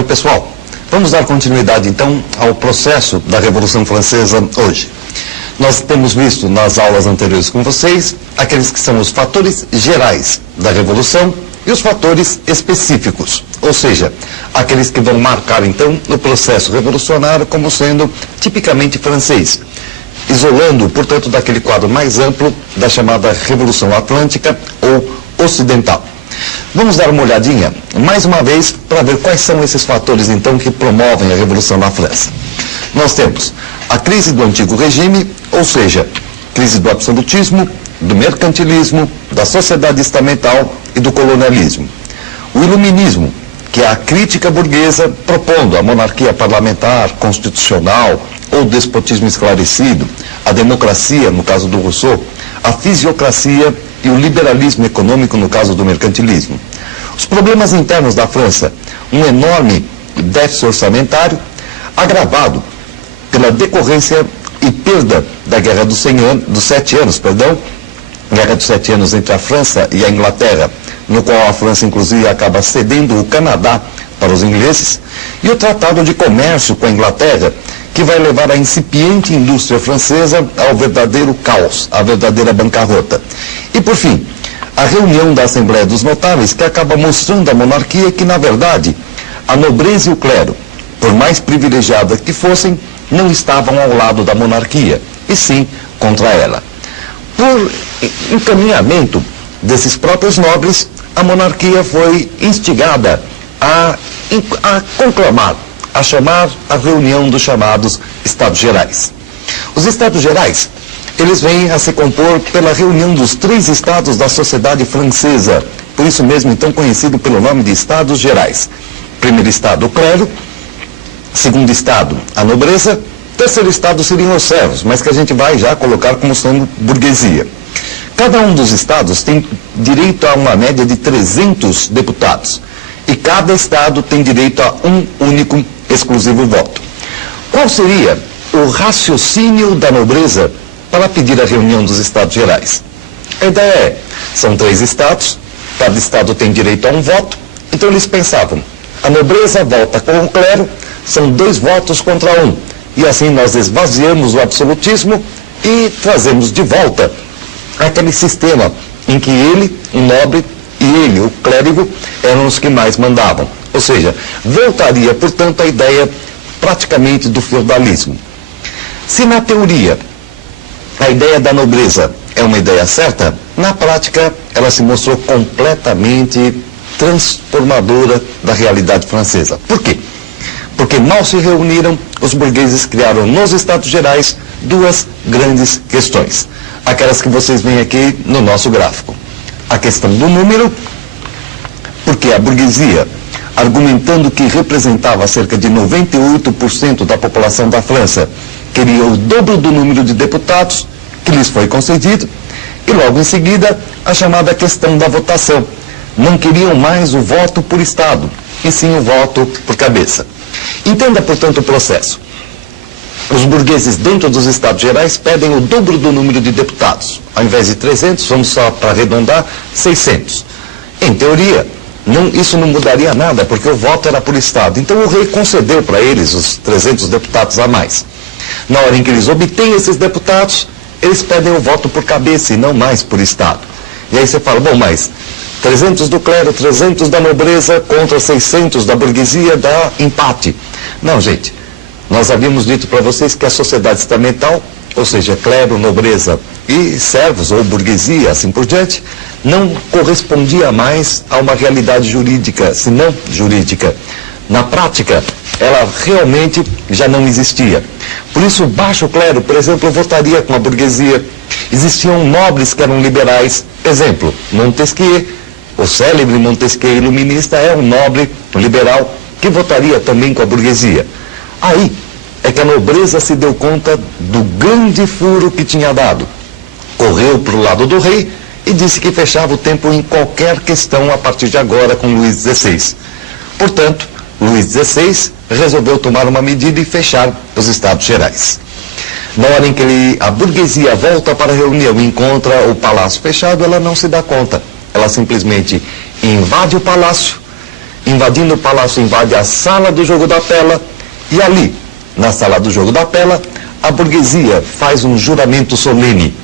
Oi, pessoal. Vamos dar continuidade, então, ao processo da Revolução Francesa hoje. Nós temos visto nas aulas anteriores com vocês aqueles que são os fatores gerais da Revolução e os fatores específicos, ou seja, aqueles que vão marcar, então, o processo revolucionário como sendo tipicamente francês, isolando, portanto, daquele quadro mais amplo da chamada Revolução Atlântica ou Ocidental. Vamos dar uma olhadinha, mais uma vez, para ver quais são esses fatores, então, que promovem a Revolução na França. Nós temos a crise do antigo regime, ou seja, crise do absolutismo, do mercantilismo, da sociedade estamental e do colonialismo. O iluminismo, que é a crítica burguesa propondo a monarquia parlamentar, constitucional ou despotismo esclarecido, a democracia, no caso do Rousseau, a fisiocracia e o liberalismo econômico, no caso do mercantilismo. Os problemas internos da França, um enorme déficit orçamentário, agravado pela decorrência e perda da Guerra dos 7 anos, Guerra dos 7 anos entre a França e a Inglaterra, no qual a França, inclusive, acaba cedendo o Canadá para os ingleses, e o Tratado de Comércio com a Inglaterra, que vai levar a incipiente indústria francesa ao verdadeiro caos, à verdadeira bancarrota. E, por fim, a reunião da Assembleia dos Notáveis, que acaba mostrando à monarquia que, na verdade, a nobreza e o clero, por mais privilegiadas que fossem, não estavam ao lado da monarquia, e sim contra ela. Por encaminhamento desses próprios nobres, a monarquia foi instigada a conclamar, a chamar a reunião dos chamados Estados Gerais. Os Estados Gerais, eles vêm a se compor pela reunião dos 3 estados da sociedade francesa, por isso mesmo então conhecido pelo nome de Estados Gerais. Primeiro estado, o clero; segundo estado, a nobreza; terceiro estado seriam os servos, mas que a gente vai já colocar como sendo burguesia. Cada um dos estados tem direito a uma média de 300 deputados, e cada estado tem direito a um único exclusivo voto. Qual seria o raciocínio da nobreza para pedir a reunião dos Estados Gerais? A ideia é, são 3 estados, cada estado tem direito a um voto, então eles pensavam, a nobreza vota com o clero, são 2 votos contra 1, e assim nós esvaziamos o absolutismo e trazemos de volta aquele sistema em que ele, o nobre, e ele, o clérigo, eram os que mais mandavam. Ou seja, voltaria, portanto, a ideia praticamente do feudalismo. Se na teoria a ideia da nobreza é uma ideia certa, na prática ela se mostrou completamente transformadora da realidade francesa. Por quê? Porque mal se reuniram, os burgueses criaram nos Estados Gerais 2 grandes questões. Aquelas que vocês veem aqui no nosso gráfico. A questão do número, porque a burguesia, argumentando que representava cerca de 98% da população da França, queria o dobro do número de deputados que lhes foi concedido, e logo em seguida a chamada questão da votação. Não queriam mais o voto por estado, e sim o voto por cabeça. Entenda, portanto, o processo. Os burgueses dentro dos Estados Gerais pedem o dobro do número de deputados. Ao invés de 300, vamos só para arredondar, 600. Em teoria, isso não mudaria nada, porque o voto era por estado. Então o rei concedeu para eles os 300 deputados a mais. Na hora em que eles obtêm esses deputados, eles pedem o voto por cabeça e não mais por estado. E aí você fala, bom, mas 300 do clero, 300 da nobreza contra 600 da burguesia dá empate. Não, gente. Nós havíamos dito para vocês que a sociedade estamental, ou seja, clero, nobreza e servos, ou burguesia, assim por diante, não correspondia mais a uma realidade jurídica, senão jurídica. Na prática, ela realmente já não existia. Por isso, o baixo clero, por exemplo, votaria com a burguesia. Existiam nobres que eram liberais. Exemplo, Montesquieu, o célebre Montesquieu iluminista, é um nobre liberal que votaria também com a burguesia. Aí é que a nobreza se deu conta do grande furo que tinha dado. Correu para o lado do rei e disse que fechava o tempo em qualquer questão a partir de agora com Luís XVI. Portanto, Luís XVI resolveu tomar uma medida e fechar os Estados Gerais. Na hora em que a burguesia volta para a reunião e encontra o palácio fechado, ela não se dá conta. Ela simplesmente invade o palácio invadindo o palácio, invade a sala do jogo da pela, e ali, na sala do jogo da pela, a burguesia faz um juramento solene.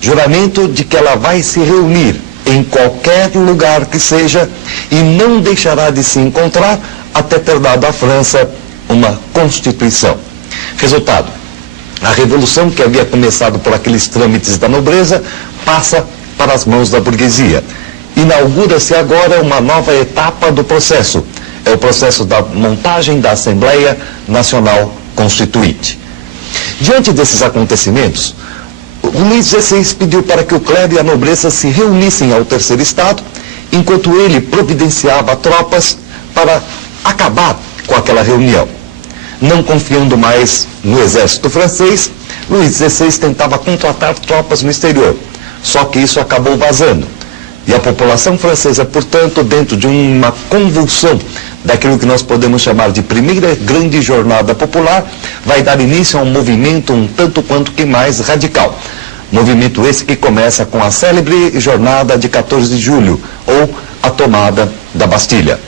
Juramento de que ela vai se reunir em qualquer lugar que seja e não deixará de se encontrar até ter dado à França uma Constituição. Resultado, a revolução que havia começado por aqueles trâmites da nobreza passa para as mãos da burguesia. Inaugura-se agora uma nova etapa do processo. É o processo da montagem da Assembleia Nacional Constituinte. Diante desses acontecimentos, o Luís XVI pediu para que o clero e a nobreza se reunissem ao terceiro estado, enquanto ele providenciava tropas para acabar com aquela reunião. Não confiando mais no exército francês, Luís XVI tentava contratar tropas no exterior. Só que isso acabou vazando. E a população francesa, portanto, dentro de uma convulsão daquilo que nós podemos chamar de primeira grande jornada popular, vai dar início a um movimento um tanto quanto que mais radical. Movimento esse que começa com a célebre jornada de 14 de julho, ou a tomada da Bastilha.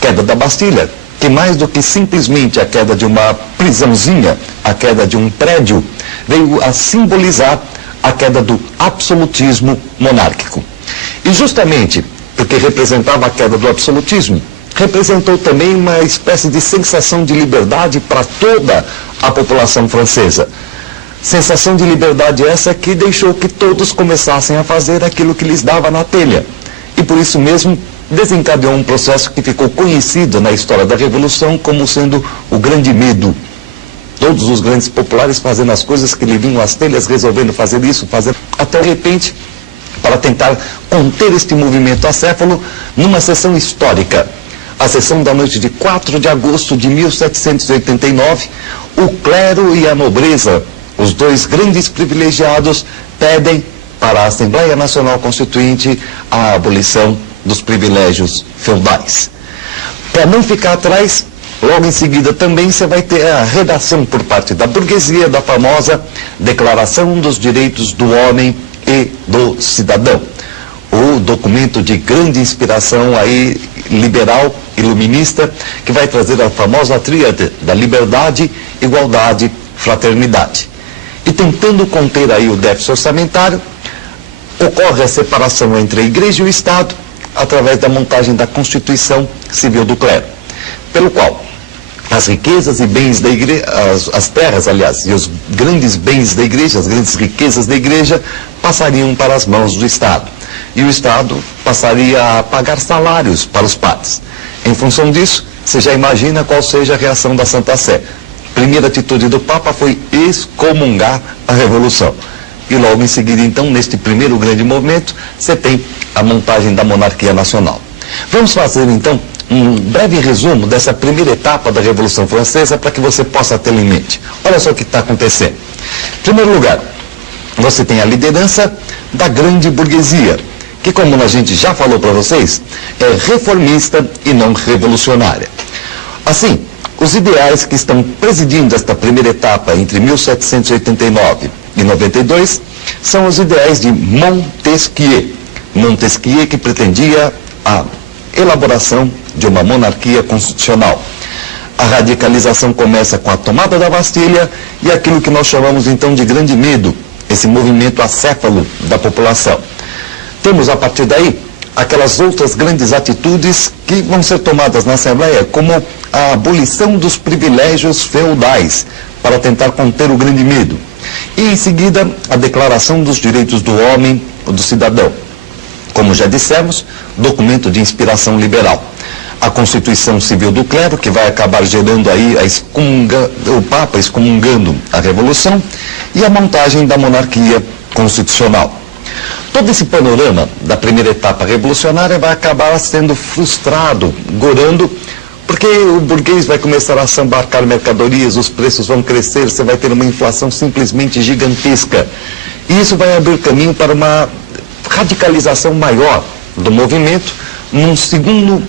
Queda da Bastilha, que mais do que simplesmente a queda de uma prisãozinha, a queda de um prédio, veio a simbolizar a queda do absolutismo monárquico. E justamente porque representava a queda do absolutismo, representou também uma espécie de sensação de liberdade para toda a população francesa. Sensação de liberdade essa que deixou que todos começassem a fazer aquilo que lhes dava na telha. E por isso mesmo desencadeou um processo que ficou conhecido na história da Revolução como sendo o Grande Medo. Todos os grandes populares fazendo as coisas que lhe vinham às telhas, resolvendo fazer isso, até de repente, para tentar conter este movimento acéfalo numa sessão histórica. A sessão da noite de 4 de agosto de 1789, o clero e a nobreza, os dois grandes privilegiados, pedem para a Assembleia Nacional Constituinte a abolição dos privilégios feudais. Para não ficar atrás, logo em seguida também você vai ter a redação por parte da burguesia da famosa Declaração dos Direitos do Homem e do Cidadão. O documento de grande inspiração aí liberal, iluminista, que vai trazer a famosa tríade da liberdade, igualdade, fraternidade. E tentando conter aí o déficit orçamentário, ocorre a separação entre a Igreja e o Estado através da montagem da Constituição Civil do Clero, pelo qual as riquezas e bens da igreja, as terras, aliás, e os grandes bens da igreja, as grandes riquezas da igreja, passariam para as mãos do Estado. E o Estado passaria a pagar salários para os padres. Em função disso, você já imagina qual seja a reação da Santa Sé. Primeira atitude do Papa foi excomungar a Revolução. E logo em seguida, então, neste primeiro grande movimento, você tem a montagem da monarquia nacional. Vamos fazer, então, um breve resumo dessa primeira etapa da Revolução Francesa para que você possa ter em mente. Olha só o que está acontecendo. Em primeiro lugar, você tem a liderança da grande burguesia, que, como a gente já falou para vocês, é reformista e não revolucionária. Assim, os ideais que estão presidindo esta primeira etapa entre 1789 e 92 são os ideais de Montesquieu. Montesquieu que pretendia a elaboração de uma monarquia constitucional. A radicalização começa com a tomada da Bastilha e aquilo que nós chamamos então de Grande Medo, esse movimento acéfalo da população. Temos a partir daí aquelas outras grandes atitudes que vão ser tomadas na Assembleia, como a abolição dos privilégios feudais, para tentar conter o Grande Medo. E em seguida, a Declaração dos Direitos do Homem ou do Cidadão. Como já dissemos, documento de inspiração liberal. A Constituição Civil do Clero, que vai acabar gerando aí o Papa excomungando a Revolução, e a montagem da monarquia constitucional. Todo esse panorama da primeira etapa revolucionária vai acabar sendo frustrado, gorando, porque o burguês vai começar a sambarcar mercadorias, os preços vão crescer, você vai ter uma inflação simplesmente gigantesca. E isso vai abrir caminho para uma radicalização maior do movimento num segundo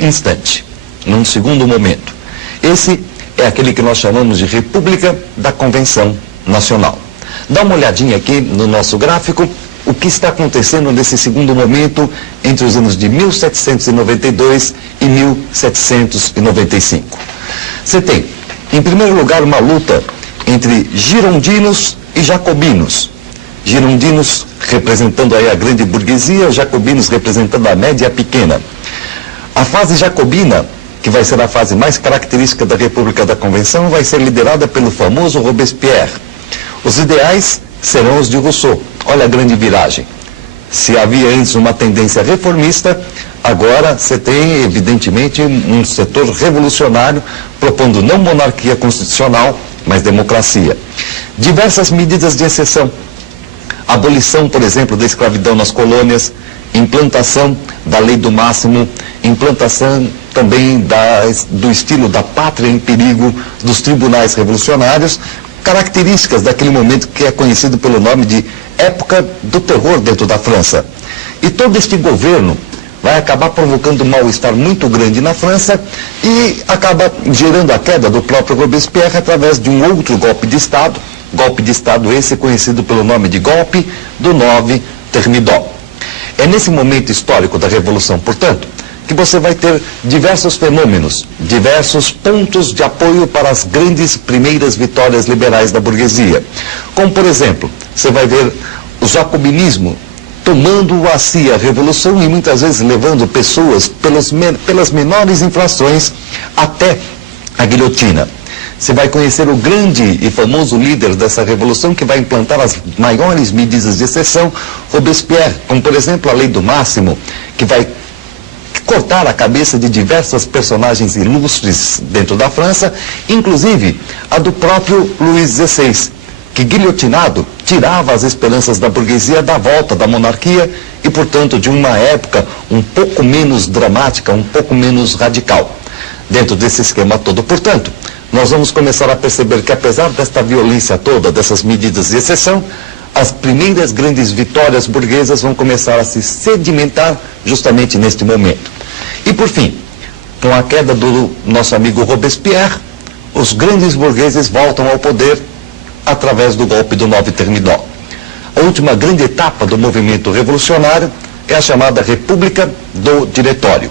instante, num segundo momento. Esse é aquele que nós chamamos de República da Convenção Nacional. Dá uma olhadinha aqui no nosso gráfico o que está acontecendo nesse segundo momento entre os anos de 1792 e 1795. Você tem, em primeiro lugar, uma luta entre girondinos e jacobinos. Girondinos representando aí a grande burguesia, jacobinos representando a média e a pequena. A fase jacobina, que vai ser a fase mais característica da República da Convenção, vai ser liderada pelo famoso Robespierre. Os ideais serão os de Rousseau. Olha a grande viragem. Se havia antes uma tendência reformista, agora você tem, evidentemente, um setor revolucionário propondo não monarquia constitucional, mas democracia. Diversas medidas de exceção. Abolição, por exemplo, da escravidão nas colônias, implantação da lei do máximo, implantação também do estilo da pátria em perigo, dos tribunais revolucionários, características daquele momento que é conhecido pelo nome de época do terror dentro da França. E todo este governo vai acabar provocando um mal-estar muito grande na França e acaba gerando a queda do próprio Robespierre através de um outro golpe de Estado esse conhecido pelo nome de golpe do 9 Thermidor. É nesse momento histórico da Revolução, portanto, que você vai ter diversos fenômenos, diversos pontos de apoio para as grandes primeiras vitórias liberais da burguesia. Como, por exemplo, você vai ver o jacobinismo tomando a si a revolução e muitas vezes levando pessoas pelas menores infrações até a guilhotina. Você vai conhecer o grande e famoso líder dessa revolução que vai implantar as maiores medidas de exceção, Robespierre, como por exemplo a lei do máximo, que vai cortar a cabeça de diversas personagens ilustres dentro da França, inclusive a do próprio Luís XVI, que guilhotinado tirava as esperanças da burguesia da volta da monarquia e, portanto, de uma época um pouco menos dramática, um pouco menos radical. Dentro desse esquema todo, portanto, nós vamos começar a perceber que, apesar desta violência toda, dessas medidas de exceção, as primeiras grandes vitórias burguesas vão começar a se sedimentar justamente neste momento. E, por fim, com a queda do nosso amigo Robespierre, os grandes burgueses voltam ao poder através do golpe do 9 Thermidor. A última grande etapa do movimento revolucionário é a chamada República do Diretório,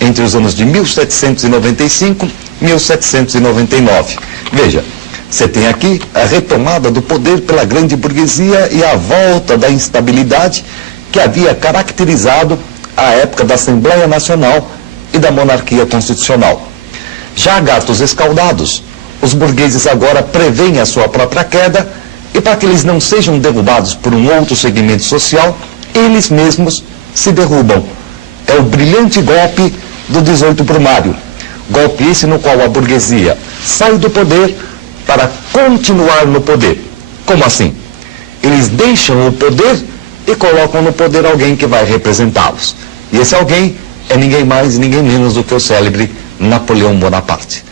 entre os anos de 1795 e 1799. Veja, você tem aqui a retomada do poder pela grande burguesia e a volta da instabilidade que havia caracterizado a época da Assembleia Nacional e da monarquia constitucional. Já a gatos escaldados, os burgueses agora preveem a sua própria queda e, para que eles não sejam derrubados por um outro segmento social, eles mesmos se derrubam. É o brilhante golpe do 18 Brumário. Golpe esse no qual a burguesia sai do poder para continuar no poder. Como assim? Eles deixam o poder e colocam no poder alguém que vai representá-los. E esse alguém é ninguém mais e ninguém menos do que o célebre Napoleão Bonaparte.